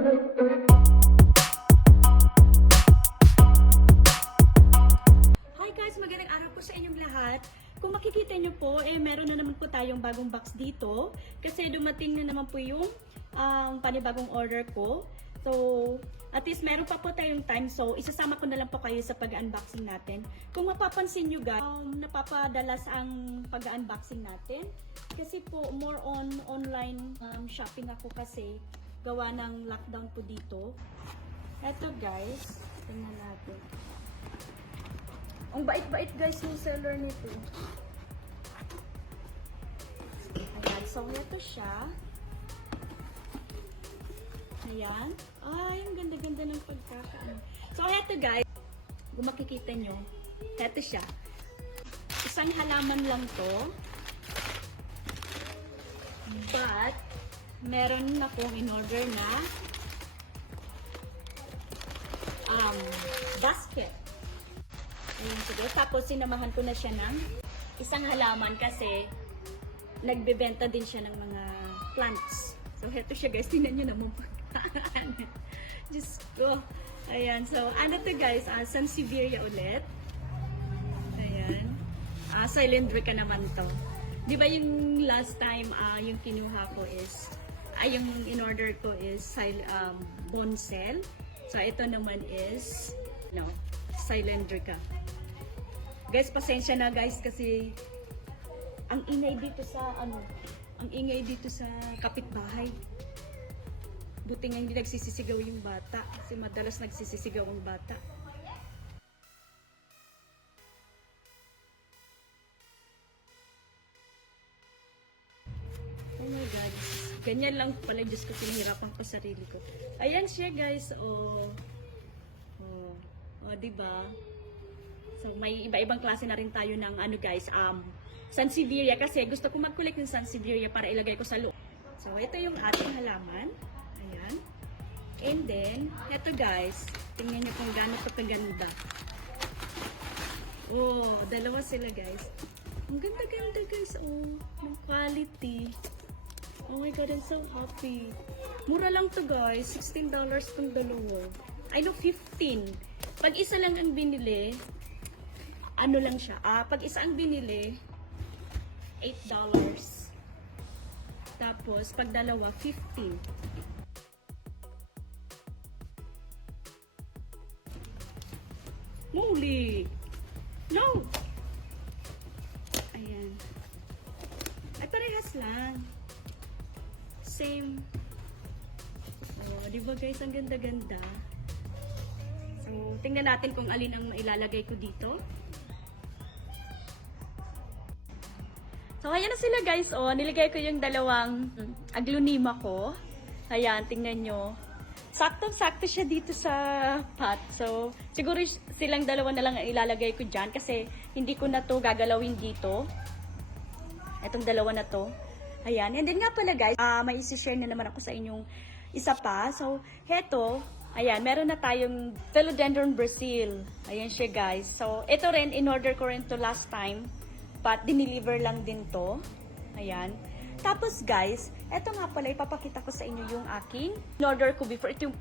Hi guys, magandang araw po sa inyong lahat. Kung makikita nyo po, meron na naman po tayong bagong box dito. Kasi dumating na naman po yung panibagong order ko. So, at least meron pa po tayong time. So, isasama ko na lang po kayo sa pag-unboxing natin. Kung mapapansin nyo guys, napapadalas ang pag-unboxing natin. Kasi po, more on online shopping ako kasi gawa ng lockdown po dito. Eto guys, tingnan natin. Ang bait-bait guys yung seller nito. Ayan, so ito siya. Ayan. Ay, ang ganda-ganda ng pagkakaan. So ito guys, kung makikita nyo, ito siya. Isang halaman lang to. But, meron akong in-order na basket. Ayan, sige. Tapos, sinamahan ko na siya ng isang halaman kasi nagbebenta din siya ng mga plants. So, heto siya guys. Tingnan nyo naman pagkaan. Diyos ko. Ayan. So, ano to guys? Sansevieria ulit. Ayan. Cylindrica naman to. Di ba yung last time, yung kinuha ko is, yung in-order ko is Boncel. So, ito naman is, Cylindrica. Guys, pasensya na guys kasi ang ingay dito sa kapitbahay. Buti nga hindi nagsisisigaw yung bata kasi madalas nagsisisigaw ang bata. Oh my God. Ganyan lang pala, Diyos ko, pinahirapan ko sarili ko. Ayan siya guys, diba? So, may iba-ibang klase na rin tayo ng guys, Sansevieria kasi gusto ko mag-collect ng Sansevieria para ilagay ko sa loob. So, ito yung ating halaman. Ayan. And then, ito guys, tingnan nyo kung gaano ito kaganda. Oh, dalawa sila guys. Ang ganda-ganda guys, ng quality. Oh my God, I'm so happy. Mura lang to guys, $16 tong dalawa. I know, 15. Pag isa lang ang binili, ano lang siya. Pag isa ang binili, $8. Tapos, pag dalawa, 15. Holy! No! Ayan. Ay, parehas lang. Same. Oh, di ba guys, ang ganda-ganda. So, tingnan natin kung alin ang ilalagay ko dito. So, ayan na sila guys. Niligay ko yung dalawang aglonema ko. Ayan, tingnan nyo. Saktong-sakto siya dito sa pot. So, siguro silang dalawa na lang ang ilalagay ko dyan kasi hindi ko na to gagalawin dito. Itong dalawa na to. Ayan. And then nga pala guys, may isi-share na naman ako sa inyong isa pa. So, heto. Ayan, meron na tayong Philodendron Brazil. Ayan siya guys. So, ito rin, in-order ko rin to last time. But, dineliver lang din to. Ayan. Tapos guys, eto nga pala, ipapakita ko sa inyo yung aking in-order ko before. Ito yung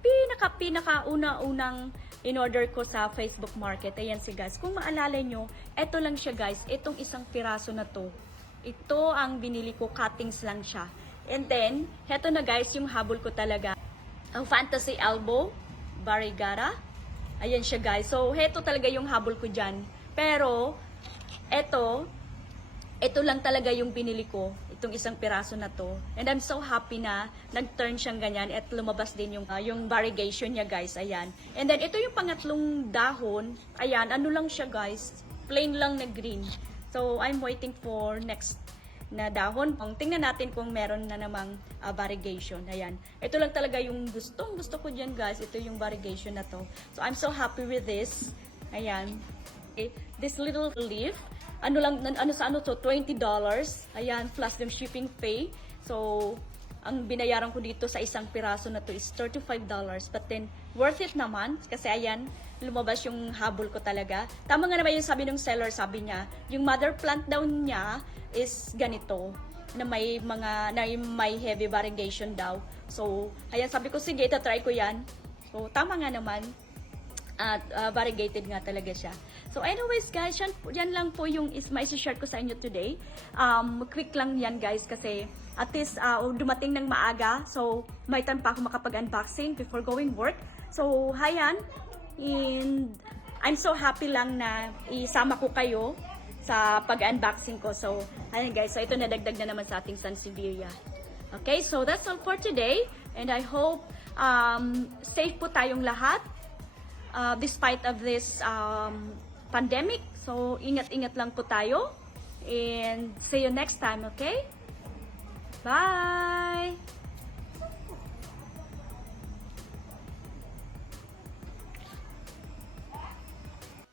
pinaka-una-unang in-order ko sa Facebook Market. Ayan si guys. Kung maalala nyo, eto lang siya guys. Itong isang piraso na to. Ito ang binili ko, cuttings lang siya. And then, eto na guys, yung habol ko talaga. Ang Fantasy Elbow, Barigara. Ayan siya guys. So, eto talaga yung habol ko dyan. Pero, ito lang talaga yung binili ko, itong isang piraso na to. And I'm so happy na nag-turn siyang ganyan at lumabas din yung variegation niya guys. Ayan. And then ito yung pangatlong dahon. Ayan, ano lang siya guys. Plain lang na green. So I'm waiting for next na dahon. Tingnan natin kung meron na namang variegation. Ayan. Ito lang talaga yung gusto ko dyan guys. Ito yung variegation na to. So I'm so happy with this. Ayan. Okay. This little leaf. Ano to, $20. Ayan, plus yung shipping fee. So, ang binayaran ko dito sa isang piraso na to is $35. But then, worth it naman. Kasi ayan, lumabas yung habol ko talaga. Tama nga naman yung sabi ng seller, sabi niya, yung mother plant daw niya is ganito. na may heavy variegation daw. So, kaya sabi ko, sige, try ko yan. So, tama nga naman. At variegated nga talaga siya. So anyways guys, yan lang po yung ma-share ko sa inyo today. Quick lang yan guys kasi at least dumating ng maaga. So may time pa ako makapag-unboxing before going work. So hayan, and I'm so happy lang na isama ko kayo sa pag-unboxing ko. So ayan guys, so ito nadagdag na naman sa ating Sansevieria. Okay, so that's all for today. And I hope safe po tayong lahat. Despite of this pandemic. So, ingat-ingat lang po tayo. And see you next time, okay? Bye!